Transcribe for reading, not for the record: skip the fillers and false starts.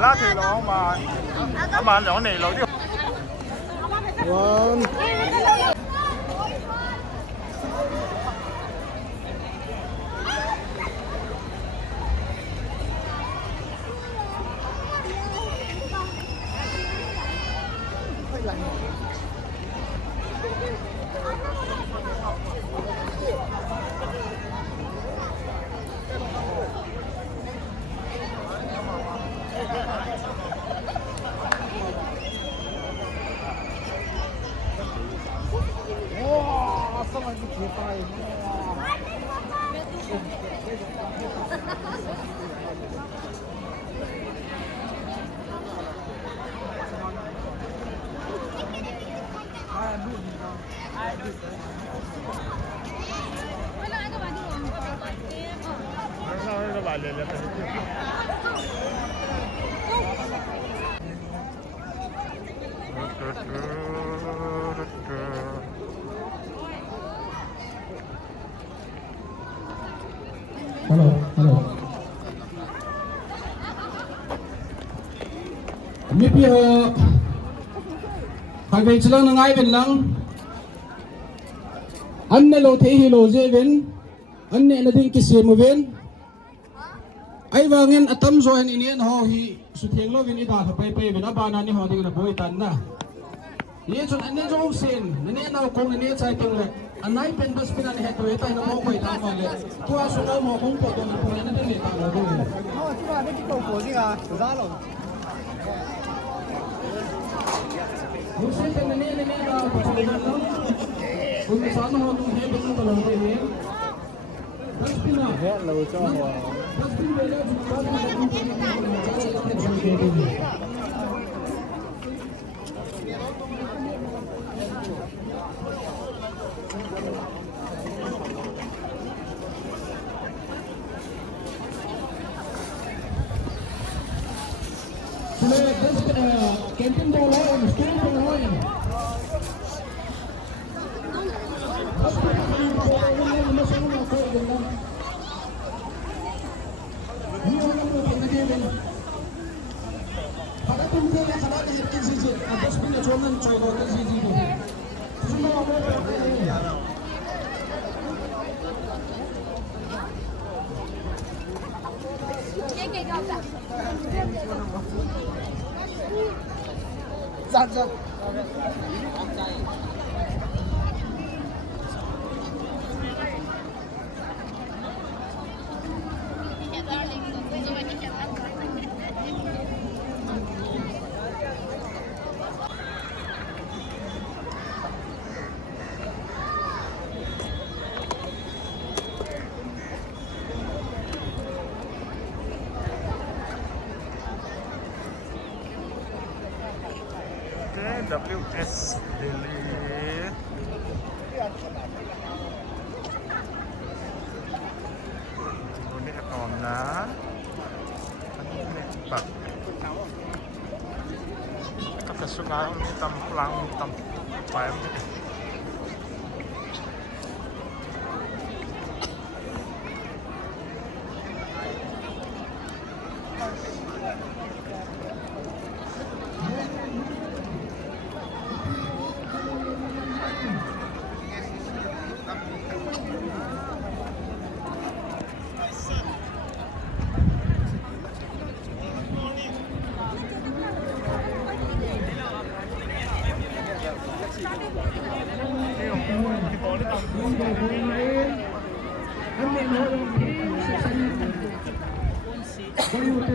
拉條路嘛，一晚兩嚟路啲。One. Wow, someone gets hit by it. Hello, hello. Maybe hai vị lang na ngai ben lang. Anne lo the hi lo je ben. Anne na ding ki se mo ben. Ai wangen atam zo hen inian ho hi su theng lo vin ida tha pai pai ben aba na ni ho ding na boi tan na. Ye chon anne zo sen ne na ko ne chai teng le. Anai pen bas pinan he to eta na mo koi ta ma le. Tua su lo mo kong ko to na ko na de le ta lo do. Ho ti ba de ki ko ko ni ga za lo. Musse te ne ga ko le na lo. Kun sa no ho tu he ben ko lo de he. Bas pinan He lo cho ho. bas pinan le ju ba na ko camping bola on camping bola. Pada tumpuan yang ada di sini, ada sepuluh orang coba ke sini. Semua orang. Dạ dạ. WS Delete. Ini akonnya. Ini bak. Kita suka hitam pelang hitam payam. Boleh